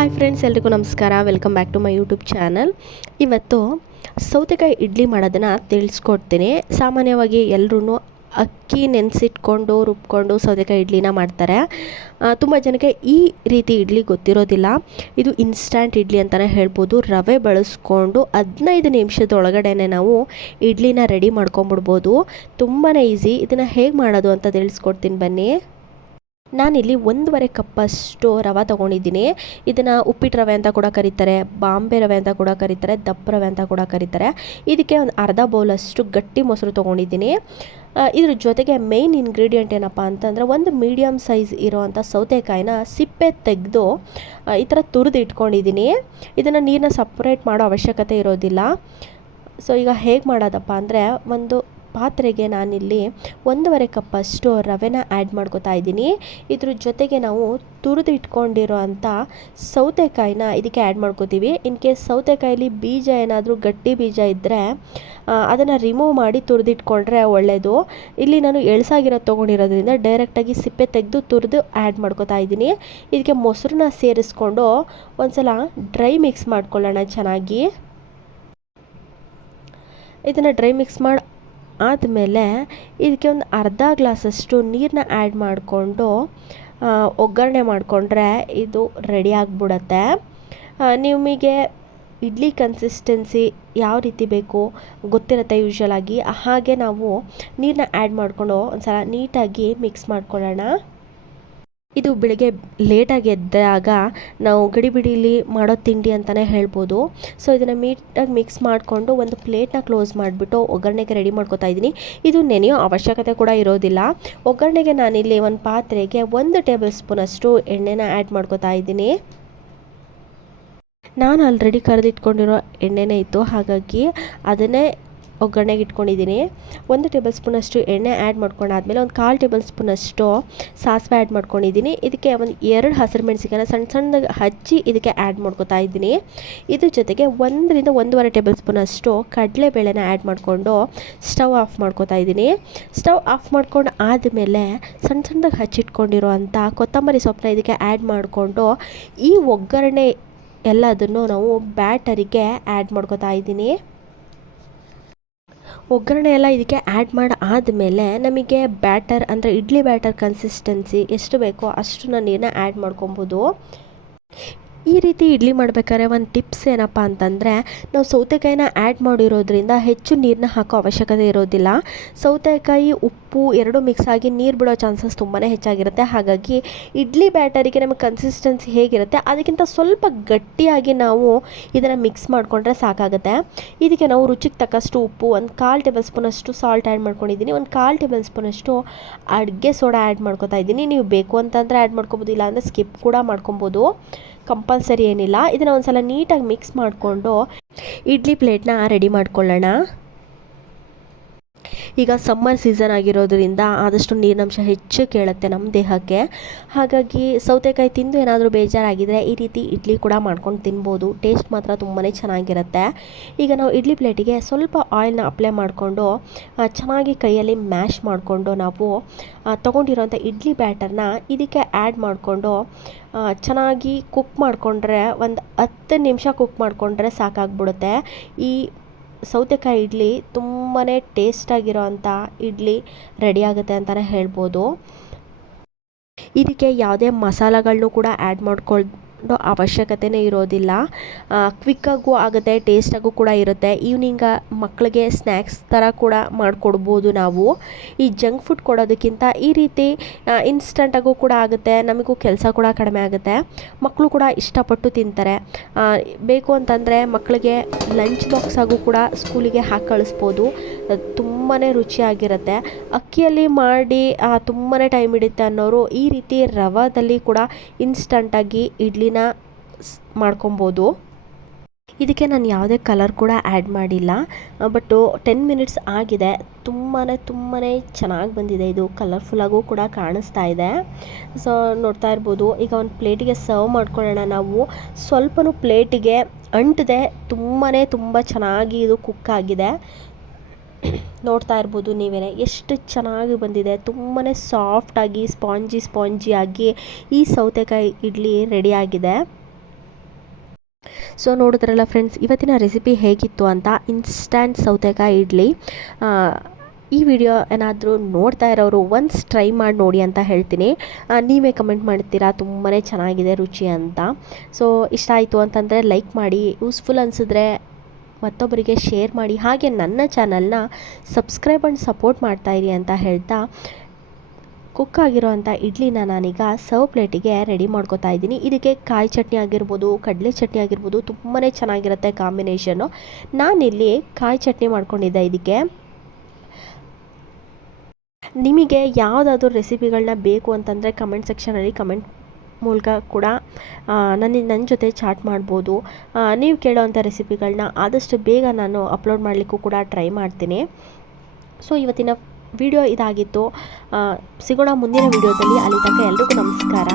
Hi friends ಎಲ್ರಿಗೂ ನಮಸ್ಕಾರ. Welcome back to my YouTube channel ಇವತ್ತು ಸೌತೆಕಾಯಿ ಇಡ್ಲಿ ಮಾಡೋದನ್ನು ತಿಳಿಸ್ಕೊಡ್ತೀನಿ. ಸಾಮಾನ್ಯವಾಗಿ ಎಲ್ಲರೂ ಅಕ್ಕಿ ನೆನೆಸಿಟ್ಕೊಂಡು, ರುಬ್ಕೊಂಡು ಸೌತೆಕಾಯಿ ಇಡ್ಲಿನ ಮಾಡ್ತಾರೆ. ತುಂಬ ಜನಕ್ಕೆ ಈ ರೀತಿ ಇಡ್ಲಿ ಗೊತ್ತಿರೋದಿಲ್ಲ. ಇದು ಇನ್ಸ್ಟ್ಯಾಂಟ್ ಇಡ್ಲಿ ಅಂತಲೇ ಹೇಳ್ಬೋದು. ರವೆ ಬಳಸ್ಕೊಂಡು ಹದಿನೈದು ನಿಮಿಷದೊಳಗಡೆ ನಾವು ಇಡ್ಲಿನ ರೆಡಿ ಮಾಡ್ಕೊಂಬಿಡ್ಬೋದು. ತುಂಬಾ ಈಸಿ ಇದನ್ನು ಹೇಗೆ ಮಾಡೋದು ಅಂತ ತಿಳಿಸ್ಕೊಡ್ತೀನಿ ಬನ್ನಿ. ನಾನಿಲ್ಲಿ ಒಂದೂವರೆ ಕಪ್ಪಷ್ಟು ರವೆ ತೊಗೊಂಡಿದ್ದೀನಿ. ಇದನ್ನು ಉಪ್ಪಿಟ್ಟು ರವೆ ಅಂತ ಕೂಡ ಕರೀತಾರೆ, ಬಾಂಬೆ ರವೆ ಅಂತ ಕೂಡ ಕರೀತಾರೆ, ದಪ್ಪ ರವೆ ಅಂತ ಕೂಡ ಕರೀತಾರೆ. ಇದಕ್ಕೆ ಒಂದು ಅರ್ಧ ಬೌಲಷ್ಟು ಗಟ್ಟಿ ಮೊಸರು ತೊಗೊಂಡಿದ್ದೀನಿ. ಇದ್ರ ಜೊತೆಗೆ ಮೇಯ್ನ್ ಇಂಗ್ರೀಡಿಯೆಂಟ್ ಏನಪ್ಪ ಅಂತಂದರೆ ಒಂದು ಮೀಡಿಯಮ್ ಸೈಜ್ ಇರೋವಂಥ ಸೌತೆಕಾಯಿನ ಸಿಪ್ಪೆ ತೆಗೆದು ಈ ಥರ ತುರಿದು ಇಟ್ಕೊಂಡಿದ್ದೀನಿ. ಇದನ್ನು ನೀರನ್ನ ಸಪ್ರೇಟ್ ಮಾಡೋ ಅವಶ್ಯಕತೆ ಇರೋದಿಲ್ಲ. ಸೊ ಈಗ ಹೇಗೆ ಮಾಡೋದಪ್ಪ ಅಂದರೆ ಒಂದು ಪಾತ್ರೆಗೆ ನಾನಿಲ್ಲಿ ಒಂದೂವರೆ ಕಪ್ಪಷ್ಟು ರವೆನ ಆ್ಯಡ್ ಮಾಡ್ಕೋತಾ ಇದ್ದೀನಿ. ಇದ್ರ ಜೊತೆಗೆ ನಾವು ತುರಿದು ಇಟ್ಕೊಂಡಿರೋ ಅಂಥ ಸೌತೆಕಾಯಿನ ಇದಕ್ಕೆ ಆ್ಯಡ್ ಮಾಡ್ಕೋತೀವಿ. ಇನ್ ಕೇಸ್ ಸೌತೆಕಾಯಲ್ಲಿ ಬೀಜ ಏನಾದರೂ ಗಟ್ಟಿ ಬೀಜ ಇದ್ದರೆ ಅದನ್ನು ರಿಮೂವ್ ಮಾಡಿ ತುರಿದಿಟ್ಕೊಂಡ್ರೆ ಒಳ್ಳೆಯದು ಇಲ್ಲಿ ನಾನು ಎಳ್ಸಾಗಿರೋದು ತೊಗೊಂಡಿರೋದ್ರಿಂದ ಡೈರೆಕ್ಟಾಗಿ ಸಿಪ್ಪೆ ತೆಗೆದು ತುರಿದು ಆ್ಯಡ್ ಮಾಡ್ಕೋತಾ ಇದ್ದೀನಿ. ಇದಕ್ಕೆ ಮೊಸರನ್ನ ಸೇರಿಸ್ಕೊಂಡು ಒಂದ್ಸಲ ಡ್ರೈ ಮಿಕ್ಸ್ ಮಾಡ್ಕೊಳ್ಳೋಣ ಚೆನ್ನಾಗಿ. ಇದನ್ನು ಡ್ರೈ ಮಿಕ್ಸ್ ಮಾಡಿ ಆದಮೇಲೆ ಇದಕ್ಕೆ ಒಂದು ಅರ್ಧ ಗ್ಲಾಸಷ್ಟು ನೀರನ್ನ ಆ್ಯಡ್ ಮಾಡಿಕೊಂಡು ಒಗ್ಗರಣೆ ಮಾಡಿಕೊಂಡ್ರೆ ಇದು ರೆಡಿ ಆಗಿಬಿಡತ್ತೆ. ನಿಮಗೆ ಇಡ್ಲಿ ಕನ್ಸಿಸ್ಟೆನ್ಸಿ ಯಾವ ರೀತಿ ಬೇಕು ಗೊತ್ತಿರುತ್ತೆ ಯೂಶ್ವಲಾಗಿ ಹಾಗೆ ನಾವು ನೀರನ್ನ ಆ್ಯಡ್ ಮಾಡಿಕೊಂಡು ಒಂದು ಸಲ ನೀಟಾಗಿ ಮಿಕ್ಸ್ ಮಾಡ್ಕೊಳ್ಳೋಣ. ಇದು ಬೆಳಿಗ್ಗೆ ಲೇಟಾಗಿ ಎದ್ದಾಗ ನಾವು ಗಡಿಬಿಡಿಲಿ ಮಾಡೋ ತಿಂಡಿ ಅಂತಲೇ ಹೇಳ್ಬೋದು. ಸೊ ಇದನ್ನು ಮೀಟಾಗಿ ಮಿಕ್ಸ್ ಮಾಡಿಕೊಂಡು ಒಂದು ಪ್ಲೇಟ್ನ ಕ್ಲೋಸ್ ಮಾಡಿಬಿಟ್ಟು ಒಗ್ಗರಣೆಗೆ ರೆಡಿ ಮಾಡ್ಕೊತಾ ಇದ್ದೀನಿ. ಇದು ನೆನೆಯೋ ಅವಶ್ಯಕತೆ ಕೂಡ ಇರೋದಿಲ್ಲ. ಒಗ್ಗರಣೆಗೆ ನಾನಿಲ್ಲಿ ಒಂದು ಪಾತ್ರೆಗೆ ಒಂದು ಟೇಬಲ್ ಸ್ಪೂನಷ್ಟು ಎಣ್ಣೆನ ಆ್ಯಡ್ ಮಾಡ್ಕೊತಾ ಇದ್ದೀನಿ. ನಾನು ಆಲ್ರೆಡಿ ಕರೆದಿಟ್ಕೊಂಡಿರೋ ಎಣ್ಣೆನೇ ಇತ್ತು. ಹಾಗಾಗಿ ಅದನ್ನೇ ಒಗ್ಗರಣೆಗೆ ಇಟ್ಕೊಂಡಿದ್ದೀನಿ. ಒಂದು ಟೇಬಲ್ ಸ್ಪೂನಷ್ಟು ಎಣ್ಣೆ ಆ್ಯಡ್ ಮಾಡ್ಕೊಂಡಾದ್ಮೇಲೆ ಒಂದು ಕಾಲು ಟೇಬಲ್ ಸ್ಪೂನಷ್ಟು ಸಾಸಿವೆ ಆ್ಯಡ್ ಮಾಡ್ಕೊಂಡಿದ್ದೀನಿ. ಇದಕ್ಕೆ ಒಂದು ಎರಡು ಹಸಿರು ಮೆಣಸಿಕಾಯಿನ ಸಣ್ಣ ಸಣ್ಣದಾಗ ಹಚ್ಚಿ ಇದಕ್ಕೆ ಆ್ಯಡ್ ಮಾಡ್ಕೊತಾ ಇದ್ದೀನಿ. ಇದ್ರ ಜೊತೆಗೆ ಒಂದರಿಂದ ಒಂದೂವರೆ ಟೇಬಲ್ ಸ್ಪೂನಷ್ಟು ಕಡಲೆಬೇಳೆನ ಆ್ಯಡ್ ಮಾಡಿಕೊಂಡು ಸ್ಟವ್ ಆಫ್ ಮಾಡ್ಕೊತಾ ಇದ್ದೀನಿ. ಸ್ಟವ್ ಆಫ್ ಮಾಡ್ಕೊಂಡು ಆದಮೇಲೆ ಸಣ್ಣ ಸಣ್ಣದಾಗ ಹಚ್ಚಿಟ್ಕೊಂಡಿರೋ ಅಂಥ ಕೊತ್ತಂಬರಿ ಸೊಪ್ಪನ್ನ ಇದಕ್ಕೆ ಆ್ಯಡ್ ಮಾಡಿಕೊಂಡು ಈ ಒಗ್ಗರಣೆ ಎಲ್ಲದನ್ನು ನಾವು ಬ್ಯಾಟರಿಗೆ ಆ್ಯಡ್ ಮಾಡ್ಕೊತಾ ಇದ್ದೀನಿ. ಒಗ್ಗರಣೆ ಎಲ್ಲ ಇದಕ್ಕೆ ಆ್ಯಡ್ ಮಾಡಿ ಆದಮೇಲೆ ನಮಗೆ ಬ್ಯಾಟರ್ ಅಂದರೆ ಇಡ್ಲಿ ಬ್ಯಾಟರ್ ಕನ್ಸಿಸ್ಟೆನ್ಸಿ ಎಷ್ಟು ಬೇಕೋ ಅಷ್ಟನ್ನ ನೀರನ್ನ ಆ್ಯಡ್ ಮಾಡ್ಕೊಬೋದು. ಈ ರೀತಿ ಇಡ್ಲಿ ಮಾಡ್ಬೇಕಾದ್ರೆ ಒಂದು ಟಿಪ್ಸ್ ಏನಪ್ಪ ಅಂತಂದರೆ, ನಾವು ಸೌತೆಕಾಯಿನ ಆ್ಯಡ್ ಮಾಡಿರೋದ್ರಿಂದ ಹೆಚ್ಚು ನೀರನ್ನ ಹಾಕೋ ಅವಶ್ಯಕತೆ ಇರೋದಿಲ್ಲ. ಸೌತೆಕಾಯಿ, ಉಪ್ಪು ಎರಡೂ ಮಿಕ್ಸ್ ಆಗಿ ನೀರು ಬಿಡೋ ಚಾನ್ಸಸ್ ತುಂಬಾ ಹೆಚ್ಚಾಗಿರುತ್ತೆ. ಹಾಗಾಗಿ ಇಡ್ಲಿ ಬ್ಯಾಟರಿಗೆ ನಮಗೆ ಕನ್ಸಿಸ್ಟೆನ್ಸಿ ಹೇಗಿರುತ್ತೆ, ಅದಕ್ಕಿಂತ ಸ್ವಲ್ಪ ಗಟ್ಟಿಯಾಗಿ ನಾವು ಇದನ್ನು ಮಿಕ್ಸ್ ಮಾಡಿಕೊಂಡ್ರೆ ಸಾಕಾಗುತ್ತೆ. ಇದಕ್ಕೆ ನಾವು ರುಚಿಗೆ ತಕ್ಕಷ್ಟು ಉಪ್ಪು, ಒಂದು ಕಾಲು ಟೇಬಲ್ ಸ್ಪೂನಷ್ಟು ಸಾಲ್ಟ್ ಆ್ಯಡ್ ಮಾಡ್ಕೊಂಡಿದ್ದೀನಿ ಒಂದು ಕಾಲು ಟೇಬಲ್ ಸ್ಪೂನಷ್ಟು ಅಡುಗೆ ಸೋಡಾ ಆ್ಯಡ್ ಮಾಡ್ಕೊತಾ ಇದ್ದೀನಿ ನೀವು ಬೇಕು ಅಂತಂದರೆ ಆ್ಯಡ್ ಮಾಡ್ಕೊಬೋದು, ಇಲ್ಲಾಂದರೆ ಸ್ಕಿಪ್ ಕೂಡ ಮಾಡ್ಕೊಬೋದು. ಕಂಪಲ್ಸರಿ ಏನಿಲ್ಲ. ಇದನ್ನು ಒಂದು ಸಲ ನೀಟಾಗಿ ಮಿಕ್ಸ್ ಮಾಡಿಕೊಂಡು ಇಡ್ಲಿ ಪ್ಲೇಟ್ನ ರೆಡಿ ಮಾಡ್ಕೊಳ್ಳೋಣ. ಈಗ ಸಮ್ಮರ್ ಸೀಸನ್ ಆಗಿರೋದ್ರಿಂದ ಆದಷ್ಟು ನೀರಿನಂಶ ಹೆಚ್ಚು ಕೇಳುತ್ತೆ ನಮ್ಮ ದೇಹಕ್ಕೆ. ಹಾಗಾಗಿ ಸೌತೆಕಾಯಿ ತಿಂದು ಏನಾದರೂ ಬೇಜಾರಾಗಿದ್ದರೆ ಈ ರೀತಿ ಇಡ್ಲಿ ಕೂಡ ಮಾಡ್ಕೊಂಡು ತಿನ್ಬೋದು. ಟೇಸ್ಟ್ ಮಾತ್ರ ತುಂಬಾ ಚೆನ್ನಾಗಿರುತ್ತೆ. ಈಗ ನಾವು ಇಡ್ಲಿ ಪ್ಲೇಟಿಗೆ ಸ್ವಲ್ಪ ಆಯಿಲ್ನ ಅಪ್ಲೈ ಮಾಡಿಕೊಂಡು ಚೆನ್ನಾಗಿ ಕೈಯಲ್ಲಿ ಮ್ಯಾಶ್ ಮಾಡಿಕೊಂಡು ನಾವು ತೊಗೊಂಡಿರೋಂಥ ಇಡ್ಲಿ ಬ್ಯಾಟರ್ನ ಇದಕ್ಕೆ ಆ್ಯಡ್ ಮಾಡಿಕೊಂಡು ಚೆನ್ನಾಗಿ ಕುಕ್ ಮಾಡಿಕೊಂಡ್ರೆ ಒಂದು ಹತ್ತು ನಿಮಿಷ ಕುಕ್ ಮಾಡಿಕೊಂಡ್ರೆ ಸಾಕಾಗ್ಬಿಡುತ್ತೆ. ಈ ಸೌತೆಕಾಯಿ ಇಡ್ಲಿ ತುಂಬಾ ಟೇಸ್ಟಾಗಿರೋ ಅಂಥ ಇಡ್ಲಿ ರೆಡಿ ಆಗುತ್ತೆ ಅಂತಲೇ ಹೇಳ್ಬೋದು. ಇದಕ್ಕೆ ಯಾವುದೇ ಮಸಾಲಗಳನ್ನೂ ಕೂಡ ಆ್ಯಡ್ ಮಾಡ್ಕೊಳ್ಳೋ ಅವಶ್ಯಕತೆನೇ ಇರೋದಿಲ್ಲ. ಕ್ವಿಕ್ಕಾಗೂ ಆಗುತ್ತೆ ಟೇಸ್ಟಾಗೂ ಕೂಡ ಇರುತ್ತೆ. ಈವ್ನಿಂಗ ಮಕ್ಕಳಿಗೆ ಸ್ನ್ಯಾಕ್ಸ್ ಥರ ಕೂಡ ಮಾಡಿಕೊಡ್ಬೋದು ನಾವು. ಈ ಜಂಕ್ ಫುಡ್ ಕೊಡೋದಕ್ಕಿಂತ ಈ ರೀತಿ ಇನ್ಸ್ಟಂಟಾಗೂ ಕೂಡ ಆಗುತ್ತೆ. ನಮಗೂ ಕೆಲಸ ಕೂಡ ಕಡಿಮೆ ಆಗುತ್ತೆ. ಮಕ್ಕಳು ಕೂಡ ಇಷ್ಟಪಟ್ಟು ತಿಂತಾರೆ. ಬೇಕು ಅಂತಂದರೆ ಮಕ್ಕಳಿಗೆ ಲಂಚ್ ಬಾಕ್ಸಾಗೂ ಕೂಡ ಸ್ಕೂಲಿಗೆ ಹಾಕಿ ಕಳಿಸ್ಬೋದು. ತುಂಬಾ ರುಚಿಯಾಗಿರುತ್ತೆ. ಅಕ್ಕಿಯಲ್ಲಿ ಮಾಡಿ ತುಂಬಾ ಟೈಮ್ ಹಿಡಿಯುತ್ತೆ ಅನ್ನೋರು ಈ ರೀತಿ ರವಾದಲ್ಲಿ ಕೂಡ ಇನ್ಸ್ಟಂಟಾಗಿ ಇಡ್ಲಿನ ಸ್, ಮಾಡ್ಕೊಬೋದು. ಇದಕ್ಕೆ ನಾನು ಯಾವುದೇ ಕಲರ್ ಕೂಡ ಆ್ಯಡ್ ಮಾಡಿಲ್ಲ. ಬಟ್ಟು ಟೆನ್ ಮಿನಿಟ್ಸ್ ಆಗಿದೆ. ತುಂಬಾ ತುಂಬಾ ಚೆನ್ನಾಗಿ ಬಂದಿದೆ. ಇದು ಕಲರ್ಫುಲ್ಲಾಗೂ ಕೂಡ ಕಾಣಿಸ್ತಾ ಇದೆ. ಸೊ ನೋಡ್ತಾ ಇರ್ಬೋದು. ಈಗ ಒಂದು ಪ್ಲೇಟಿಗೆ ಸರ್ವ್ ಮಾಡ್ಕೊಳ್ಳೋಣ ನಾವು. ಸ್ವಲ್ಪನೂ ಪ್ಲೇಟಿಗೆ ಅಂಟದೆ ತುಂಬಾ ತುಂಬ ಚೆನ್ನಾಗಿ ಇದು ಕುಕ್ ಆಗಿದೆ. ನೋಡ್ತಾ ಇರ್ಬೋದು ನೀವೇ ಎಷ್ಟು ಚೆನ್ನಾಗಿ ಬಂದಿದೆ. ತುಂಬಾ ಸಾಫ್ಟಾಗಿ ಸ್ಪಾಂಜಿ ಸ್ಪಾಂಜಿಯಾಗಿ ಈ ಸೌತೆಕಾಯಿ ಇಡ್ಲಿ ರೆಡಿಯಾಗಿದೆ ಸೊ ನೋಡಿದ್ರಲ್ಲ ಫ್ರೆಂಡ್ಸ್ ಇವತ್ತಿನ ರೆಸಿಪಿ ಹೇಗಿತ್ತು ಅಂತ ಇನ್ಸ್ಟ್ಯಾಂಟ್ ಸೌತೆಕಾಯಿ ಇಡ್ಲಿ. ಈ ವಿಡಿಯೋ ಏನಾದರೂ ನೋಡ್ತಾ ಇರೋರು ಒನ್ಸ್ ಟ್ರೈ ಮಾಡಿ ನೋಡಿ ಅಂತ ಹೇಳ್ತೀನಿ. ನೀವೇ ಕಮೆಂಟ್ ಮಾಡ್ತೀರಾ? ತುಂಬಾ ಚೆನ್ನಾಗಿದೆ, ರುಚಿ ಅಂತ. ಸೊ ಇಷ್ಟ ಆಯಿತು ಅಂತಂದರೆ ಲೈಕ್ ಮಾಡಿ. ಯೂಸ್ಫುಲ್ ಅನಿಸಿದ್ರೆ ಮತ್ತೊಬ್ಬರಿಗೆ ಶೇರ್ ಮಾಡಿ. ಹಾಗೆ ನನ್ನ ಚಾನಲ್ನ ಸಬ್ಸ್ಕ್ರೈಬ್ ಆ್ಯಂಡ್ ಸಪೋರ್ಟ್ ಮಾಡ್ತಾಯಿರಿ ಅಂತ ಹೇಳ್ತಾ ಕುಕ್ ಆಗಿರೋವಂಥ ಇಡ್ಲಿನ ನಾನೀಗ ಸರ್ವ್ ಪ್ಲೇಟಿಗೆ ರೆಡಿ ಮಾಡ್ಕೋತಾ ಇದ್ದೀನಿ. ಇದಕ್ಕೆ ಕಾಯಿ ಚಟ್ನಿ ಆಗಿರ್ಬೋದು, ಕಡಲೆ ಚಟ್ನಿ ಆಗಿರ್ಬೋದು ತುಂಬಾ ಚೆನ್ನಾಗಿರುತ್ತೆ ಕಾಂಬಿನೇಷನ್ನು ನಾನಿಲ್ಲಿ ಕಾಯಿ ಚಟ್ನಿ ಮಾಡ್ಕೊಂಡಿದ್ದೆ ಇದಕ್ಕೆ. ನಿಮಗೆ ಯಾವುದಾದ್ರೂ ರೆಸಿಪಿಗಳನ್ನ ಬೇಕು ಅಂತಂದರೆ ಕಮೆಂಟ್ ಸೆಕ್ಷನಲ್ಲಿ ಕಮೆಂಟ್ ಮೂಲಕ ಕೂಡ ನನ್ನ ನನ್ನ ಜೊತೆ ಚಾಟ್ ಮಾಡ್ಬೋದು. ನೀವು ಕೇಳೋವಂಥ ರೆಸಿಪಿಗಳನ್ನ ಆದಷ್ಟು ಬೇಗ ನಾನು ಅಪ್ಲೋಡ್ ಮಾಡಲಿಕ್ಕೂ ಕೂಡ ಟ್ರೈ ಮಾಡ್ತೀನಿ. ಸೊ ಇವತ್ತಿನ ವಿಡಿಯೋ ಇದಾಗಿತ್ತು. ಸಿಗೋಣ ಮುಂದಿನ ವಿಡಿಯೋದಲ್ಲಿ ಅಲ್ಲಿ ತನಕ ಎಲ್ರಿಗೂ ನಮಸ್ಕಾರ.